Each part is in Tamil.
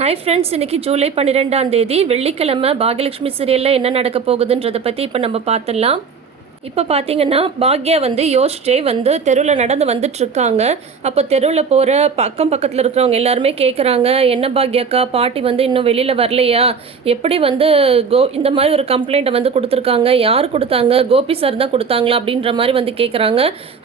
ஹாய் ஃப்ரெண்ட்ஸ் இன்னைக்கு ஜூலை பன்னிரெண்டாம் தேதி வெள்ளிக்கிழமை பாகியலட்சுமி சீரியலில் என்ன நடக்க போகுதுன்றதை பற்றி இப்போ நம்ம பார்த்துடலாம். இப்போ பார்த்தீங்கன்னா பாக்யா வந்து யோசிச்சே வந்து தெருவில் நடந்து வந்துட்டு இருக்காங்க அப்போ தெருவில் போகிற பக்கம் பக்கத்தில் இருக்கிறவங்க எல்லாருமே கேட்குறாங்க என்ன பாக்யாக்கா பாட்டி வந்து இன்னும் வெளியில் வரலையா? எப்படி வந்து கோ இந்த மாதிரி ஒரு கம்ப்ளைண்ட்டை வந்து கொடுத்துருக்காங்க? யார் கொடுத்தாங்க? கோபி சார் தான் கொடுத்தாங்களா? அப்படின்ற மாதிரி வந்து கேட்குறாங்க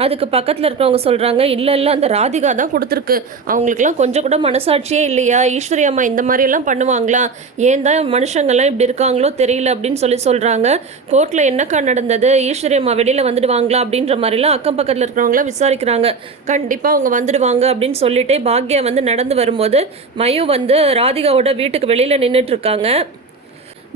அதுக்கு பக்கத்தில் இருக்கிறவங்க சொல்கிறாங்க இல்லை இல்லை அந்த ராதிகா தான் கொடுத்துருக்கு. அவங்களுக்குலாம் கொஞ்சம் கூட மனசாட்சியே இல்லையா? ஈஸ்வரி அம்மா இந்த மாதிரியெல்லாம் பண்ணுவாங்களா? ஏன் தான் மனுஷங்கள்லாம் இப்படி இருக்காங்களோ தெரியல அப்படின்னு சொல்லி சொல்கிறாங்க கோர்ட்டில் என்னக்கா நடந்தது? ஈஸ்வரி அம்மா வெளியில் வந்துடுவாங்களா அப்படின்ற மாதிரிலாம் அக்கம் பக்கத்தில் இருக்கிறவங்களாம் விசாரிக்கிறாங்க. கண்டிப்பாக அவங்க வந்துடுவாங்க அப்படின்னு சொல்லிட்டு பாக்யா வந்து நடந்து வரும்போது மயு வந்து ராதிகாவோட வீட்டுக்கு வெளியில் நின்றுட்டு இருக்காங்க.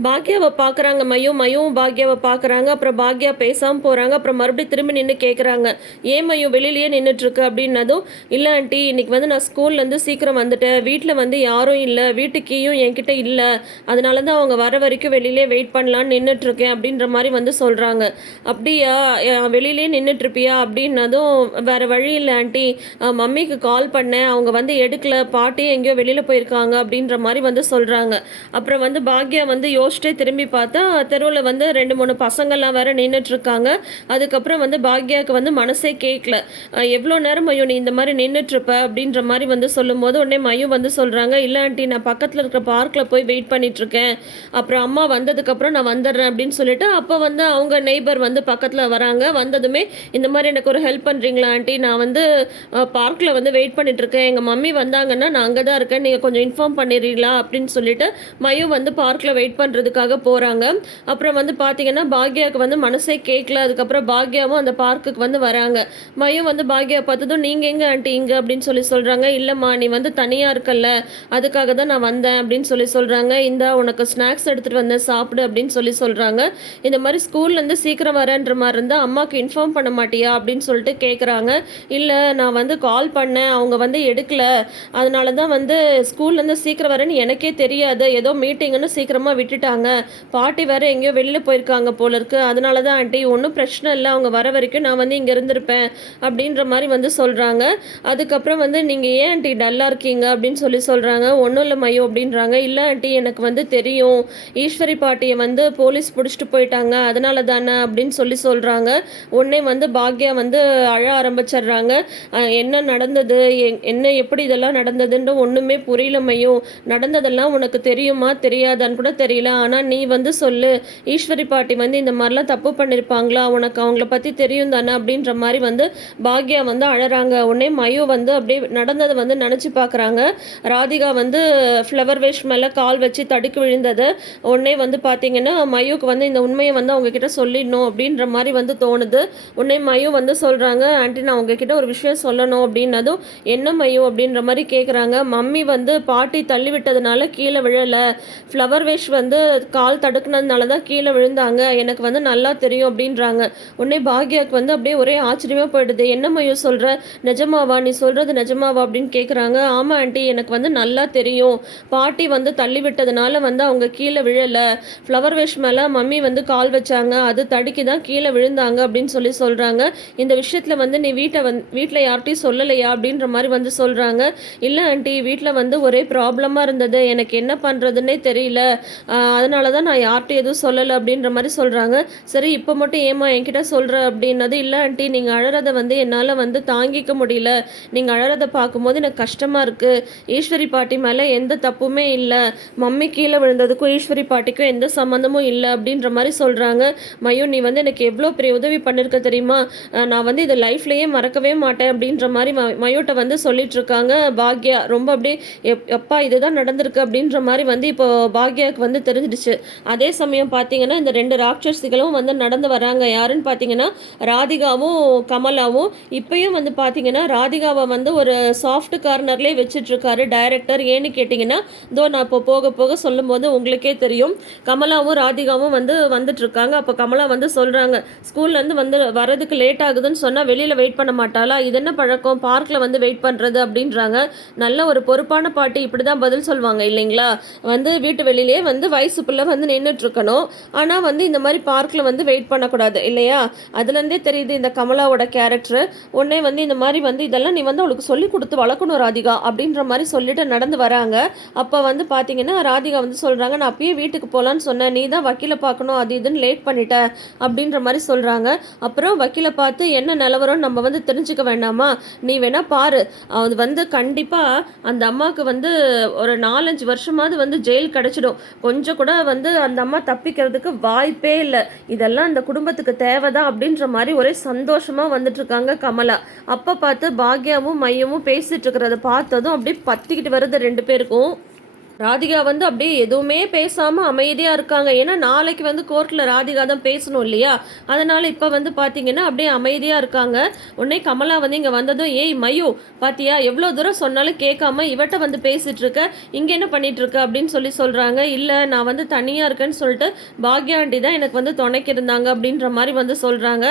பாக்யாவை பார்க்குறாங்க மயும் மயும் பாக்யாவை பார்க்குறாங்க அப்புறம் பாக்யா பேசாமல் போகிறாங்க அப்புறம் மறுபடியும் திரும்பி நின்று கேட்குறாங்க ஏன் மயும் வெளியிலேயே நின்றுட்டுருக்கு அப்படின்னதும் இல்லை ஆண்டி இன்னைக்கு வந்து நான் ஸ்கூல்லேருந்து சீக்கிரம் வந்துட்டேன். வீட்டில் வந்து யாரும் இல்லை. வீட்டுக்கீயும் என்கிட்ட இல்லை. அதனால தான் அவங்க வர வரைக்கும் வெளியிலே வெயிட் பண்ணலான்னு நின்றுட்டுருக்கேன் அப்படின்ற மாதிரி வந்து சொல்கிறாங்க அப்படியா? வெளியிலே நின்றுட்டுருப்பியா அப்படின்னதும் வேறு வழி இல்லை ஆண்டி. மம்மிக்கு கால் பண்ணேன். அவங்க வந்து எடுக்கல. பாட்டி எங்கேயோ வெளியில் போயிருக்காங்க அப்படின்ற மாதிரி வந்து சொல்கிறாங்க அப்புறம் வந்து பாக்யா வந்து யோ யோசிச்சுட்டே திரும்பி பார்த்தா தெருவில் வந்து ரெண்டு மூணு பசங்கள்லாம் வேற நின்றுட்டு இருக்காங்க அதுக்கப்புறம் வந்து பாக்யாவுக்கு வந்து மனசே கேட்கல எவ்வளோ நேரம் மயு நீ இந்த மாதிரி நின்றுட்டுருப்ப அப்படின்ற மாதிரி வந்து சொல்லும்போது உடனே மயு வந்து சொல்கிறாங்க இல்லை ஆண்டி நான் பக்கத்தில் இருக்கிற பார்க்கில் போய் வெயிட் பண்ணிகிட்ருக்கேன் அப்புறம் அம்மா வந்ததுக்கப்புறம் நான் வந்துடுறேன் அப்படின்னு சொல்லிட்டு அப்போ வந்து அவங்க நெய்பர் வந்து பக்கத்தில் வராங்க. வந்ததுமே இந்த மாதிரி எனக்கு ஒரு ஹெல்ப் பண்ணுறீங்களா ஆண்டி? நான் வந்து பார்க்கில் வந்து வெயிட் பண்ணிகிட்ருக்கேன் எங்கள் மம்மி வந்தாங்கன்னா நான் அங்கே தான் இருக்கேன். நீங்கள் கொஞ்சம் இன்ஃபார்ம் பண்ணிடுறீங்களா அப்படின்னு சொல்லிட்டு மயு வந்து பார்க்கில் வெயிட் பண்ணுறதுக்காக போகிறாங்க அப்புறம் வந்து பார்த்தீங்கன்னா பாக்யாவுக்கு வந்து மனசே கேட்கல அதுக்கப்புறம் பாக்யாவும் அந்த பார்க்குக்கு வந்து வராங்க. மையம் வந்து பாக்யா பார்த்ததும் நீங்கள் எங்கே ஆண்டி இங்கே? அப்படின்னு சொல்லி சொல்கிறாங்க இல்லைம்மா நீ வந்து தனியாக இருக்கல்ல. அதுக்காக தான் நான் வந்தேன் அப்படின்னு சொல்லி சொல்கிறாங்க இந்த உனக்கு ஸ்நாக்ஸ் எடுத்துகிட்டு வந்தேன் சாப்பிடு அப்படின்னு சொல்லி சொல்கிறாங்க இந்த மாதிரி ஸ்கூல்லேருந்து சீக்கிரம் வரேன்ற மாதிரி இருந்தால் அம்மாவுக்கு இன்ஃபார்ம் பண்ண மாட்டியா? அப்படின்னு சொல்லிட்டு கேட்குறாங்க இல்லை நான் வந்து கால் பண்ணேன். அவங்க வந்து எடுக்கல. அதனால தான் வந்து ஸ்கூல்லேருந்து சீக்கிரம் வரேன்னு எனக்கே தெரியாது. ஏதோ மீட்டிங்னு சீக்கிரமாக விட்டுட்டாங்க பாட்டி வேற எங்கேயோ வெளியில் போயிருக்காங்க போல இருக்கு. அதனால தான் ஆண்டி ஒன்றும் பிரச்சனை இல்லை. அவங்க வர வரைக்கும் நான் வந்து இங்கே இருந்திருப்பேன். அப்படின்ற மாதிரி வந்து சொல்கிறாங்க அதுக்கப்புறம் வந்து நீங்கள் ஏன் ஆண்டி டல்லாக இருக்கீங்க? அப்படின்னு சொல்லி சொல்கிறாங்க ஒன்றும் இல்லை மையோ அப்படின்றாங்க. இல்லை ஆண்டி எனக்கு வந்து தெரியும். ஈஸ்வரி பாட்டியை வந்து போலீஸ் பிடிச்சிட்டு போயிட்டாங்க. அதனால தானே அப்படின்னு சொல்லி சொல்கிறாங்க உடனே வந்து பாக்யா வந்து அழ ஆரம்பிச்சிடுறாங்க. என்ன நடந்தது? என்ன எப்படி இதெல்லாம் நடந்ததுன்னு ஒன்றுமே புரியல மையோ. நடந்ததெல்லாம் உனக்கு தெரியுமா? தெரியாதான்னு கூட தெரியல. ஆனால் நீ வந்து சொல்லு. ஈஸ்வரி பாட்டி வந்து இந்த மாதிரிலாம் தப்பு பண்ணியிருப்பாங்களா உனக்கு அவங்கள பற்றி தெரியும் தானே அப்படின்ற மாதிரி வந்து பாக்யா வந்து அழறாங்க. உடனே மயோ வந்து அப்படியே நடந்ததை வந்து நினச்சி பார்க்குறாங்க ராதிகா வந்து ஃப்ளவர் வேஷ் மேலே கால் வச்சு தடுக்கி விழுந்தது. உடனே வந்து பார்த்தீங்கன்னா மயுக்கு வந்து இந்த உண்மையை வந்து அவங்கக்கிட்ட சொல்லிடணும் அப்படின்ற மாதிரி வந்து தோணுது. உடனே மயு வந்து சொல்கிறாங்க ஆண்டி நான் உங்ககிட்ட ஒரு விஷயம் சொல்லணும் அப்படின்னதும் என்ன மயு? அப்படின்ற மாதிரி கேட்குறாங்க மம்மி வந்து பாட்டி தள்ளி விட்டதுனால கீழே விழலை. ஃப்ளவர் வேஷ் வந்து கால் தடுக்குனதுனால தான் கீழே விழுந்தாங்க. எனக்கு வந்து நல்லா தெரியும் அப்படின்றாங்க. உடனே பாக்யாவுக்கு வந்து அப்படியே ஒரே ஆச்சரியமாக போயிடுது. என்ன சொல்கிற நிஜமாவா? நீ சொல்கிறது நிஜமாவா? அப்படின்னு கேட்குறாங்க ஆமாம் ஆண்டி. எனக்கு வந்து நல்லா தெரியும். பாட்டி வந்து தள்ளி விட்டதுனால வந்து அவங்க கீழே விழலை. ஃப்ளவர் வேஷ் மேலே மம்மி வந்து கால் வச்சாங்க. அது தடுக்கி தான் கீழே விழுந்தாங்க அப்படின்னு சொல்லி சொல்கிறாங்க இந்த விஷயத்தில் வந்து நீ வீட்டை வந் வீட்டில் யார்கிட்டையும் சொல்லலையா அப்படின்ற மாதிரி வந்து சொல்கிறாங்க இல்லை ஆண்டி. வீட்டில் வந்து ஒரே ப்ராப்ளமாக இருந்தது. எனக்கு என்ன பண்ணுறதுன்னே தெரியல. அதனால தான் நான் யார்கிட்டையும் எதுவும் சொல்லலை அப்படின்ற மாதிரி சொல்கிறாங்க சரி இப்போ மட்டும் ஏமா என்கிட்ட சொல்கிற அப்படின்னது இல்லை ஆண்டி. நீங்கள் அழறதை வந்து என்னால் வந்து தாங்கிக்க முடியல. நீங்கள் அழறதை பார்க்கும்போது எனக்கு கஷ்டமாக இருக்குது ஈஸ்வரி பாட்டி மேலே எந்த தப்புமே இல்லை. மம்மி கீழே விழுந்ததுக்கும் ஈஸ்வரி பாட்டிக்கும் எந்த சம்மந்தமும் இல்லை அப்படின்ற மாதிரி சொல்கிறாங்க மயு நீ வந்து எனக்கு எவ்வளோ பெரிய உதவி பண்ணியிருக்க தெரியுமா? நான் வந்து இதை லைஃப்லேயே மறக்கவே மாட்டேன் அப்படின்ற மாதிரி ம மயோட்ட வந்து சொல்லிட்டு இருக்காங்க. பாக்யா ரொம்ப அப்படியே எப் எப்பா இதுதான் நடந்திருக்கு அப்படின்ற மாதிரி வந்து இப்போ பாக்யாவுக்கு வந்து தெரிஞ்சிடுச்சு அதே சமயம் பார்த்தீங்கன்னா இந்த ரெண்டு ராட்சசிகளும் வந்து நடந்து வராங்க யாருன்னு பார்த்தீங்கன்னா ராதிகாவும் கமலாவும். இப்பயும் வந்து பார்த்தீங்கன்னா ராதிகாவை வந்து ஒரு சாஃப்ட் கார்னர்லேயே வச்சிட்ருக்காரு டைரக்டர் ஏன்னு கேட்டிங்கன்னா இதோ நான் இப்போ போக போக சொல்லும்போது உங்களுக்கே தெரியும். கமலாவும் ராதிகாவும் வந்து வந்துட்டுருக்காங்க அப்போ கமலா வந்து சொல்கிறாங்க ஸ்கூல்லேருந்து வந்து வரதுக்கு லேட் ஆகுதுன்னு சொன்னால் வெளியில் வெயிட் பண்ண மாட்டாளா? இது என்ன பழக்கம்? பார்க்கில் வந்து வெயிட் பண்ணுறது அப்படின்றாங்க. நல்ல ஒரு பொறுப்பான பாட்டி இப்படி தான் பதில் சொல்லுவாங்க இல்லைங்களா? வந்து வீட்டு வெளியிலேயே வந்து வயசு வயசுக்குள்ளே வந்து நின்றுட்டு இருக்கணும் ஆனால் வந்து இந்த மாதிரி பார்க்கில் வந்து வெயிட் பண்ணக்கூடாது இல்லையா? அதுலேருந்தே தெரியுது இந்த கமலாவோட கேரக்டர் உடனே வந்து இந்த மாதிரி வந்து இதெல்லாம் நீ வந்து அவளுக்கு சொல்லி கொடுத்து வளர்க்கணும் ராதிகா அப்படின்ற மாதிரி சொல்லிட்டு நடந்து வராங்க. அப்போ வந்து பார்த்தீங்கன்னா ராதிகா வந்து சொல்கிறாங்க நான் அப்பயே வீட்டுக்கு போகலான்னு சொன்னேன். நீ தான் வக்கீலை பார்க்கணும் அது இதுன்னு லேட் பண்ணிட்ட அப்படின்ற மாதிரி சொல்கிறாங்க அப்புறம் வக்கீலை பார்த்து என்ன நிலவரம் நம்ம வந்து தெரிஞ்சுக்க வேண்டாமா? நீ வேணால் பாரு. அது வந்து கண்டிப்பாக அந்த அம்மாவுக்கு வந்து ஒரு நாலஞ்சு வருஷமாவது வந்து ஜெயில் கிடச்சிடும். கொஞ்சம் கூட வந்து அந்த அம்மா தப்பிக்கிறதுக்கு வாய்ப்பே இல்லை. இதெல்லாம் அந்த குடும்பத்துக்கு தேவைதான் அப்படின்ற மாதிரி ஒரே சந்தோஷமாக வந்துட்டு இருக்காங்க கமலா. அப்போ பார்த்து பாக்யாவும் மையமும் பேசிட்டு இருக்கிறத பார்த்ததும் அப்படியே பத்திக்கிட்டு வருது ரெண்டு பேருக்கும். ராதிகா வந்து அப்படியே எதுவுமே பேசாமல் அமைதியாக இருக்காங்க. ஏன்னா நாளைக்கு வந்து கோர்ட்டில் ராதிகா தான் பேசணும் இல்லையா? அதனால் இப்போ வந்து பார்த்தீங்கன்னா அப்படியே அமைதியாக இருக்காங்க. உடனே கமலா வந்து இங்கே வந்ததும் ஏய் மயு பாத்தியா? எவ்வளோ தூரம் சொன்னாலும் கேட்காம இவட்ட வந்து பேசிட்டு இருக்க? இங்கே என்ன பண்ணிட்டு இருக்க? அப்படின்னு சொல்லி சொல்கிறாங்க இல்லை நான் வந்து தனியாக இருக்கேன்னு சொல்லிட்டு பாக்யாண்டி தான் எனக்கு வந்து துணைக்கு இருந்தாங்க. அப்படின்ற மாதிரி வந்து சொல்கிறாங்க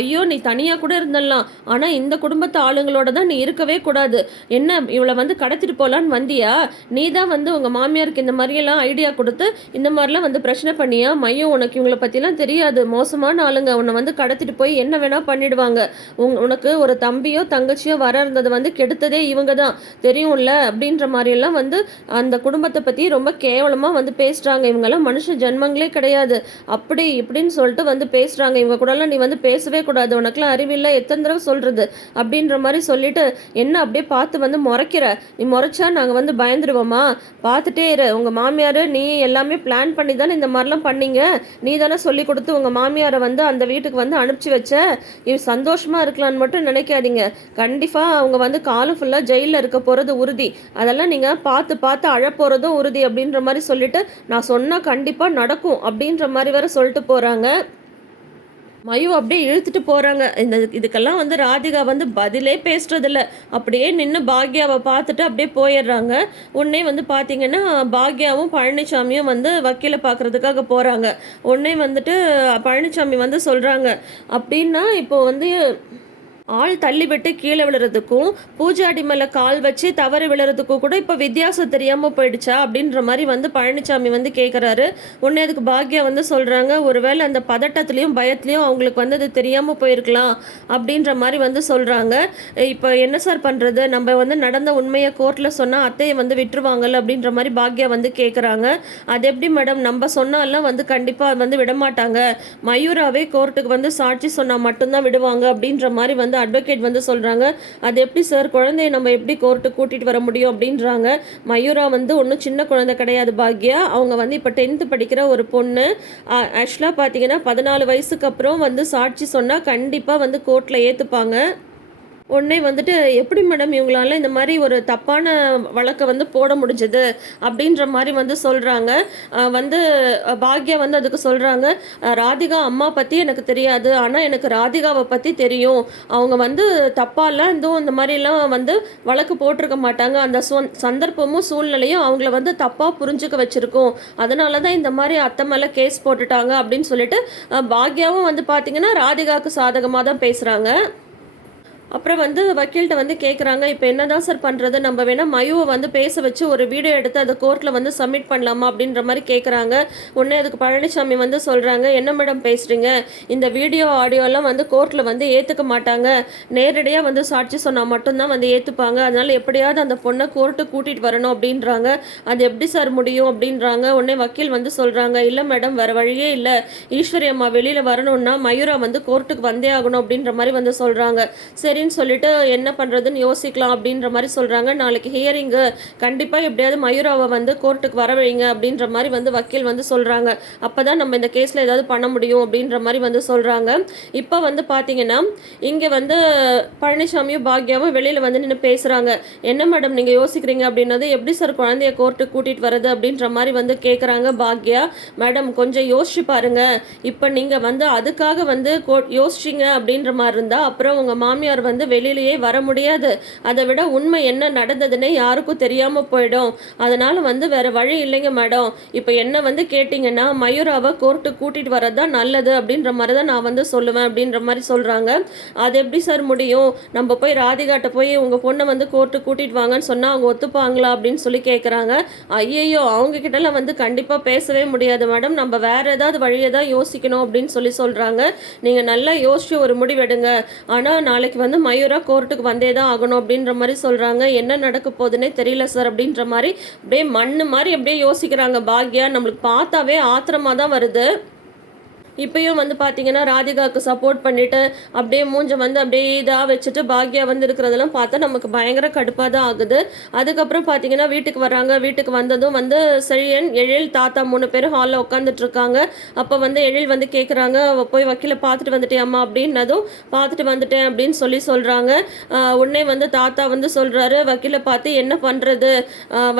ஐயோ நீ தனியாக கூட இருந்துடலாம். ஆனால் இந்த குடும்பத்து ஆளுங்களோட தான் நீ இருக்கவே கூடாது. என்ன இவளை வந்து கடத்திட்டு போகலான்னு வந்தியா? நீ தான் வந்து உங்கள் மாமியாருக்கு இந்த மாதிரியெல்லாம் ஐடியா கொடுத்து இந்த மாதிரிலாம் வந்து பிரச்சனை பண்ணியா மையம் உனக்கு இவங்களை பற்றிலாம் தெரியாது. மோசமான ஆளுங்க. உன்னை வந்து கடத்திட்டு போய் என்ன வேணால் பண்ணிடுவாங்க. உங் உனக்கு ஒரு தம்பியோ தங்கச்சியோ வர இருந்தது வந்து கெடுத்ததே இவங்க தான் தெரியும்ல? அப்படின்ற மாதிரியெல்லாம் வந்து அந்த குடும்பத்தை பற்றி ரொம்ப கேவலமாக வந்து பேசுகிறாங்க இவங்கெல்லாம் மனுஷ ஜென்மங்களே கிடையாது. அப்படி இப்படின்னு சொல்லிட்டு வந்து பேசுகிறாங்க இவங்க கூடலாம் நீ வந்து பேசவே கூடாது. உனக்குலாம் அறிவில்லை. எத்தனை தடவை சொல்கிறது அப்படின்ற மாதிரி சொல்லிட்டு என்ன அப்படியே பார்த்து வந்து முறைக்கிற? நீ முறைச்சா நாங்கள் வந்து பயந்துருவோமா? பார்த்துட்டே இரு. உங்கள் மாமியார் நீ எல்லாமே பிளான் பண்ணி தானே இந்த மாதிரிலாம் பண்ணீங்க. நீ தானே சொல்லி கொடுத்து உங்கள் மாமியாரை வந்து அந்த வீட்டுக்கு வந்து அனுப்பிச்சி வச்ச. இது சந்தோஷமாக இருக்கலான்னு மட்டும் நினைக்காதீங்க. கண்டிப்பாக அவங்க வந்து காலம் ஃபுல்லாக ஜெயிலில் இருக்க போகிறது உறுதி. அதெல்லாம் நீங்கள் பார்த்து பார்த்து அழப்போகிறதும் உறுதி அப்படின்ற மாதிரி சொல்லிட்டு நான் சொன்னால் கண்டிப்பாக நடக்கும் அப்படின்ற மாதிரி வேற சொல்லிட்டு போகிறாங்க மயு அப்படியே இழுத்துட்டு போகிறாங்க இந்த இதுக்கெல்லாம் வந்து ராதிகா வந்து பதிலே பேசுறதில்ல. அப்படியே நின்று பாக்யாவை பார்த்துட்டு அப்படியே போயிடுறாங்க. உடனே வந்து பார்த்தீங்கன்னா பாக்யாவும் பழனிசாமியும் வந்து வக்கீலை பார்க்குறதுக்காக போகிறாங்க உடனே வந்துட்டு பழனிசாமி வந்து சொல்கிறாங்க அப்படின்னா இப்போ வந்து ஆள் தள்ளி விட்டு கீழே விழுறதுக்கும் பூஜாடி மேலே கால் வச்சு தவறி விழுறதுக்கும் கூட இப்போ வித்தியாசம் தெரியாமல் போயிடுச்சா அப்படின்ற மாதிரி வந்து பழனிசாமி வந்து கேட்குறாரு உடனே அதுக்கு பாக்யா வந்து சொல்கிறாங்க ஒருவேளை அந்த பதட்டத்துலேயும் பயத்துலேயும் அவங்களுக்கு வந்து அது தெரியாமல் போயிருக்கலாம் அப்படின்ற மாதிரி வந்து சொல்கிறாங்க இப்போ என்ன சார் பண்ணுறது நம்ம வந்து நடந்த உண்மையை கோர்ட்டில் சொன்னால் அத்தையை வந்து விட்டுருவாங்கல்ல அப்படின்ற மாதிரி பாக்யா வந்து கேட்குறாங்க அது எப்படி மேடம் நம்ம சொன்னாலாம் வந்து கண்டிப்பாக வந்து விடமாட்டாங்க. மயூராவே கோர்ட்டுக்கு வந்து சாட்சி சொன்னால் மட்டும்தான் விடுவாங்க அப்படின்ற மாதிரி வந்து அட்வொகேட் வந்து சொல்கிறாங்க அது எப்படி சார் குழந்தைய நம்ம எப்படி கோர்ட்டு கூட்டிகிட்டு வர முடியும்? அப்படின்றாங்க. மயூரா வந்து ஒன்றும் சின்ன குழந்தை கிடையாது பாக்யா. அவங்க வந்து இப்போ டென்த்து படிக்கிற ஒரு பொண்ணு. ஆக்சுவலாக பார்த்தீங்கன்னா பதினாலு வயசுக்கு அப்புறம் வந்து சாட்சி சொன்னால் கண்டிப்பாக வந்து கோர்ட்டில் ஏற்றுப்பாங்க உடனே வந்துட்டு எப்படி மேடம் இவங்களால இந்த மாதிரி ஒரு தப்பான வழக்கை வந்து போட முடிஞ்சது? அப்படின்ற மாதிரி வந்து சொல்கிறாங்க வந்து பாக்யா வந்து அதுக்கு சொல்கிறாங்க ராதிகா அம்மா பற்றி எனக்கு தெரியாது. ஆனால் எனக்கு ராதிகாவை பற்றி தெரியும். அவங்க வந்து தப்பாலாம் எதுவும் இந்த மாதிரிலாம் வந்து வழக்கு போட்டிருக்க மாட்டாங்க. அந்த சந்தர்ப்பமும் சூழ்நிலையும் அவங்கள வந்து தப்பாக புரிஞ்சுக்க வச்சுருக்கோம். அதனால தான் இந்த மாதிரி அத்தை மேலே கேஸ் போட்டுட்டாங்க. அப்படின்னு சொல்லிட்டு பாக்யாவும் வந்து பார்த்திங்கன்னா ராதிகாவுக்கு சாதகமாக தான் பேசுகிறாங்க அப்புறம் வந்து வக்கீல்கிட்ட வந்து கேட்குறாங்க இப்போ என்ன தான் சார் பண்ணுறது நம்ம வேணால் மயுவை வந்து பேச வச்சு ஒரு வீடியோ எடுத்து அதை கோர்ட்டில் வந்து சப்மிட் பண்ணலாமா? அப்படின்ற மாதிரி கேட்குறாங்க உடனே அதுக்கு பழனிசாமி வந்து சொல்கிறாங்க என்ன மேடம் பேசுகிறீங்க இந்த வீடியோ ஆடியோலாம் வந்து கோர்ட்டில் வந்து ஏற்றுக்க மாட்டாங்க. நேரடியாக வந்து சாட்சி சொன்னால் மட்டும்தான் வந்து ஏற்றுப்பாங்க அதனால் எப்படியாவது அந்த பொண்ணை கோர்ட்டு கூட்டிகிட்டு வரணும் அப்படின்றாங்க. அது எப்படி சார் முடியும்? அப்படின்றாங்க. உடனே வக்கீல் வந்து சொல்கிறாங்க இல்லை மேடம் வேறு வழியே இல்லை. ஈஸ்வரி அம்மா வெளியில் வரணும்னா மயூரா வந்து கோர்ட்டுக்கு வந்தே ஆகணும் அப்படின்ற மாதிரி வந்து சொல்கிறாங்க சரி அப்படின்னு சொல்லிட்டு என்ன பண்ணுறதுன்னு யோசிக்கலாம் அப்படின்ற மாதிரி சொல்கிறாங்க நாளைக்கு ஹியரிங்கு கண்டிப்பாக எப்படியாவது மயூராவை வந்து கோர்ட்டுக்கு வர வைங்க அப்படின்ற மாதிரி வந்து வக்கீல் வந்து சொல்கிறாங்க அப்போ தான் நம்ம இந்த கேஸில் ஏதாவது பண்ண முடியும் அப்படின்ற மாதிரி வந்து சொல்கிறாங்க இப்போ வந்து பார்த்தீங்கன்னா இங்கே வந்து பழனிசாமியும் பாக்யாவும் வெளியில் வந்து நின்று பேசுகிறாங்க என்ன மேடம் நீங்கள் யோசிக்கிறீங்க அப்படின்னது எப்படி சார் குழந்தைய கோர்ட்டுக்கு கூட்டிகிட்டு வரது அப்படின்ற மாதிரி வந்து கேட்குறாங்க பாக்யா. மேடம் கொஞ்சம் யோசிச்சு பாருங்க. இப்போ நீங்கள் வந்து அதுக்காக வந்து கோ யோசிச்சிங்க அப்படின்ற மாதிரி இருந்தால் அப்புறம் உங்கள் மாமியார் வந்து வந்து வெளியிலேயே வர முடியாது. அதை விட உண்மை என்ன நடந்ததுன்னே யாருக்கும் தெரியாமல் போயிடும். அதனால் வந்து வேறு வழி இல்லைங்க மேடம். இப்போ என்ன வந்து கேட்டிங்கன்னா மயூராவை கோர்ட்டுக்கு கூட்டிகிட்டு வரது தான் நல்லது அப்படின்ற மாதிரி தான் நான் வந்து சொல்லுவேன் அப்படின்ற மாதிரி சொல்கிறாங்க அது எப்படி சார் முடியும்? நம்ம போய் ராதிகாட்ட போய் உங்கள் பொண்ணை வந்து கோர்ட்டு கூட்டிகிட்டு வாங்கன்னு சொன்னால் அவங்க ஒத்துப்பாங்களா அப்படின்னு சொல்லி கேட்குறாங்க ஐயையோ அவங்கக்கிட்டலாம் வந்து கண்டிப்பாக பேசவே முடியாது மேடம். நம்ம வேறு ஏதாவது வழியை தான் யோசிக்கணும் அப்படின்னு சொல்லி சொல்கிறாங்க நீங்கள் நல்லா யோசிச்சு ஒரு முடிவெடுங்க ஆனால் நாளைக்கு வந்து மயூரா கோர்ட்டுக்கு வந்தே தான் ஆகணும் அப்படின்ற மாதிரி சொல்கிறாங்க என்ன நடக்க போகுதுன்னே தெரியல சார் அப்படின்ற மாதிரி அப்படியே மண்ணு மாதிரி அப்படியே யோசிக்கிறாங்க பாக்யா. நம்மளுக்கு பார்த்தாவே ஆத்திரமாக தான் வருது. இப்பயும் வந்து பார்த்தீங்கன்னா ராதிகாவுக்கு சப்போர்ட் பண்ணிட்டு அப்படியே மூஞ்ச வந்து அப்படியே இதாக வச்சுட்டு பாக்யா வந்து இருக்கிறதெல்லாம் பார்த்தா நமக்கு பயங்கர கடுப்பாக தான் ஆகுது. அதுக்கப்புறம் பார்த்தீங்கன்னா வீட்டுக்கு வர்றாங்க. வீட்டுக்கு வந்ததும் வந்து செழியன் எழில் தாத்தா மூணு பேரும் ஹாலில் உட்காந்துட்டு இருக்காங்க. அப்போ வந்து எழில் வந்து கேட்குறாங்க போய் வக்கீல பார்த்துட்டு வந்துட்டேன் அம்மா? அப்படின்னதும் பார்த்துட்டு வந்துட்டேன் அப்படின்னு சொல்லி சொல்கிறாங்க உடனே வந்து தாத்தா வந்து சொல்கிறாரு வக்கீலை பார்த்து என்ன பண்ணுறது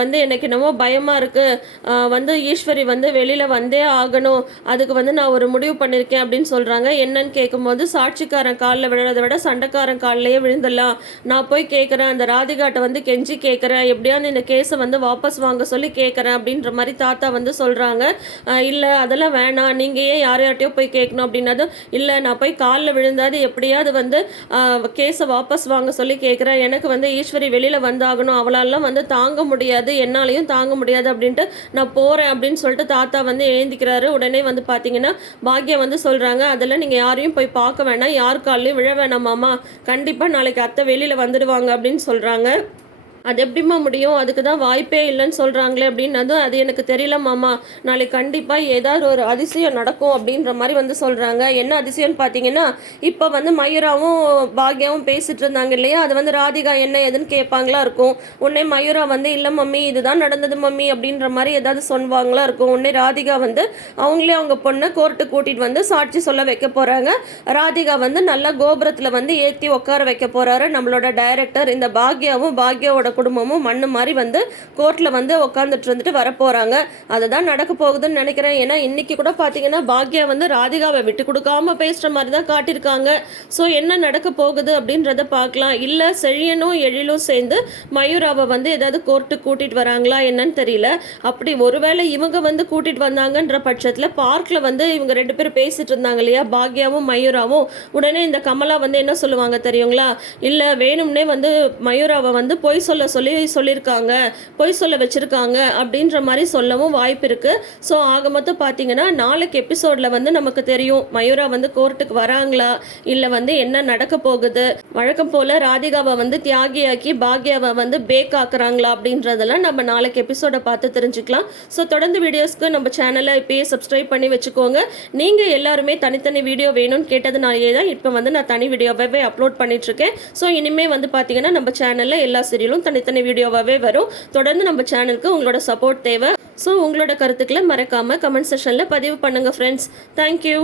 வந்து எனக்கு என்னமோ பயமாக இருக்குது வந்து ஈஸ்வரி வந்து வெளியில் வந்தே ஆகணும். அதுக்கு வந்து நான் ஒரு முடி முடிவு பண்ணியிருக்கேன் அப்படின்னு சொல்கிறாங்க என்னன்னு கேட்கும்போது சாட்சிக்காரன் காலில் விழுறதை விட சண்டைக்காரன் காலிலேயே விழுந்துடலாம். நான் போய் கேட்குறேன் அந்த ராதிகாட்டை வந்து கெஞ்சி கேட்குறேன் எப்படியாவது இந்த கேஸை வந்து வாபஸ் வாங்க சொல்லி கேட்குறேன் அப்படின்ற மாதிரி தாத்தா வந்து சொல்கிறாங்க இல்லை அதெல்லாம் வேணாம். நீங்கள் ஏன் யார் யார்ட்டையோ போய் கேட்கணும் அப்படின்னதும் இல்லை நான் போய் காலில் விழுந்தாது எப்படியாவது வந்து கேஸை வாபஸ் வாங்க சொல்லி கேட்குறேன் எனக்கு வந்து ஈஸ்வரி வெளியில் வந்தாகணும். அவளாலாம் வந்து தாங்க முடியாது. என்னாலையும் தாங்க முடியாது அப்படின்ட்டு நான் போகிறேன் அப்படின்னு சொல்லிட்டு தாத்தா வந்து எழுந்திக்கிறாரு உடனே வந்து பார்த்தீங்கன்னா பாக்கியம் வந்து சொல்கிறாங்க அதெல்லாம் நீங்கள் யாரையும் போய் பார்க்க வேணாம். யார் காலையும் விழ வேணாமாமா கண்டிப்பாக நாளைக்கு அத்தை வெளியில் வந்துடுவாங்க அப்படின்னு சொல்கிறாங்க அது எப்படிம்மா முடியும்? அதுக்கு தான் வாய்ப்பே இல்லைன்னு சொல்கிறாங்களே அப்படின்னதும் அது எனக்கு தெரியல மாமா. நாளைக்கு கண்டிப்பாக ஏதாவது ஒரு அதிசயம் நடக்கும் அப்படின்ற மாதிரி வந்து சொல்கிறாங்க என்ன அதிசயம்னு பார்த்தீங்கன்னா இப்போ வந்து மயூராவும் பாக்யாவும் பேசிட்டு இருந்தாங்க இல்லையா? அது வந்து ராதிகா என்ன எதுன்னு கேட்பாங்களா இருக்கும். உடனே மயூரா வந்து இல்லை மம்மி இதுதான் நடந்தது மம்மி அப்படின்ற மாதிரி ஏதாவது சொல்வாங்களா இருக்கும். உடனே ராதிகா வந்து அவங்களே அவங்க பொண்ணை கோர்ட்டு கூட்டிகிட்டு வந்து சாட்சி சொல்ல வைக்க போகிறாங்க ராதிகா வந்து நல்லா கோபுரத்தில் வந்து ஏற்றி உட்கார வைக்க போகிறாரு நம்மளோட டைரக்டர் இந்த பாக்யாவும் பாக்யாவோட குடும்பமும் மண்ணு மாதிரி வந்து கோர்ட்டில் வந்து உட்காந்துட்டு இருந்துட்டு வரப்போகிறாங்க அதுதான் நடக்க போகுதுன்னு நினைக்கிறேன். ஏன்னா இன்றைக்கி கூட பார்த்தீங்கன்னா பாக்யா வந்து ராதிகாவை விட்டு கொடுக்காம பேசுகிற மாதிரி தான் காட்டியிருக்காங்க. ஸோ என்ன நடக்க போகுது அப்படின்றத பார்க்கலாம். இல்லை செழியனும் எழிலும் சேர்ந்து மயூராவை வந்து ஏதாவது கோர்ட்டுக்கு கூட்டிகிட்டு வராங்களா என்னன்னு தெரியல. அப்படி ஒருவேளை இவங்க வந்து கூட்டிகிட்டு வந்தாங்கன்ற பட்சத்தில் பார்க்கில் வந்து இவங்க ரெண்டு பேரும் பேசிகிட்டு இருந்தாங்க இல்லையா? பாக்யாவும் மயூராவும். உடனே இந்த கமலா வந்து என்ன சொல்லுவாங்க தெரியுங்களா? இல்லை வேணும்னே வந்து மயூராவை வந்து பொய் சொல்ல சொல்லி சொல்லியிருக்காங்க பொய் சொல்ல வச்சுருக்காங்க அப்படின்ற மாதிரி சொல்லவும் வாய்ப்பு இருக்குது ஸோ ஆக மொத்தம் பார்த்தீங்கன்னா நாளைக்கு எபிசோடில் வந்து நமக்கு தெரியும் மயூரா வந்து கோர்ட்டுக்கு வராங்களா? இல்லை வந்து என்ன நடக்க போகுது? வழக்கம் போல் ராதிகாவை வந்து தியாகியாக்கி பாக்யாவை வந்து பேக் ஆக்குறாங்களா அப்படின்றதெல்லாம் நம்ம நாளைக்கு எபிசோடை பார்த்து தெரிஞ்சுக்கலாம். ஸோ தொடர்ந்து வீடியோஸ்க்கு நம்ம சேனலை இப்போயே சப்ஸ்கிரைப் பண்ணி வச்சுக்கோங்க. நீங்கள் எல்லாருமே தனித்தனி வீடியோ வேணும்னு கேட்டதுனாலே தான் இப்போ வந்து நான் தனி வீடியோவே அப்லோட் பண்ணிட்டுருக்கேன் ஸோ இனிமேல் வந்து பார்த்தீங்கன்னா நம்ம சேனலில் எல்லா சீரியலும் தனி தனித்தனி வீடியோவாகவே வரும். தொடர்ந்து நம்ம சேனலுக்கு உங்களோட சப்போர்ட் தேவை. ஸோ உங்களோட கருத்துக்களை மறக்காமல் கமெண்ட் செஷனில் பதிவு பண்ணுங்கள் ஃப்ரெண்ட்ஸ் தேங்க்யூ